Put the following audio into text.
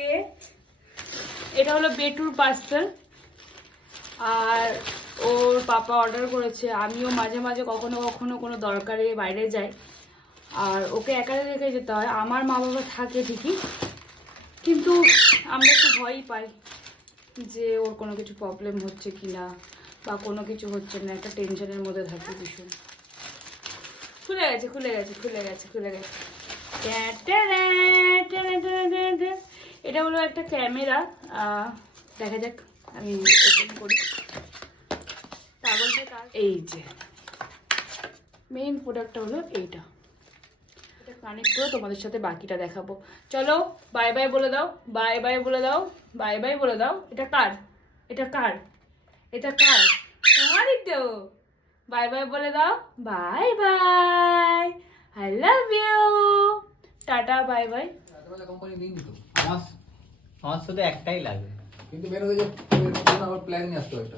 ওকে, এটা হলো বেটুর পার্সেল। আর ওর পাপা অর্ডার করেছে। আমিও মাঝে মাঝে কখনো কখনো কোনো দরকারে বাইরে যাই, আর ওকে একা রেখে যেতে হয়। আমার মা বাবা থাকে ঠিকই, কিন্তু আমরা একটু ভয়ই পাই যে ওর কোনো কিছু প্রবলেম হচ্ছে কি না, বা কোনো কিছু হচ্ছে না, একটা টেনশনের মধ্যে থাকি ভীষণ। খুলে গেছে খুলে গেছে খুলে গেছে খুলে গেছে। এটা হলো একটা ক্যামেরা। দেখা যাক, আমি ওপেন করি। এই যে মেইন প্রোডাক্টটা হলো এইটা। এটা কানেক্ট করে তোমাদের সাথে বাকিটা দেখাবো। চলো বাই বাই বলে দাও, বাই বাই বলে দাও, বাই বাই বলে দাও। এটা কার? এটা কার? এটা কার? তোমারই তো। বাই বাই বলে দাও। Bye bye, I love you, tata, bye bye. Company দিন তো আমার আমার শুধু একটাই লাগে, কিন্তু বেরোতে যে আবার প্ল্যান নিয়ে আসতে হয়।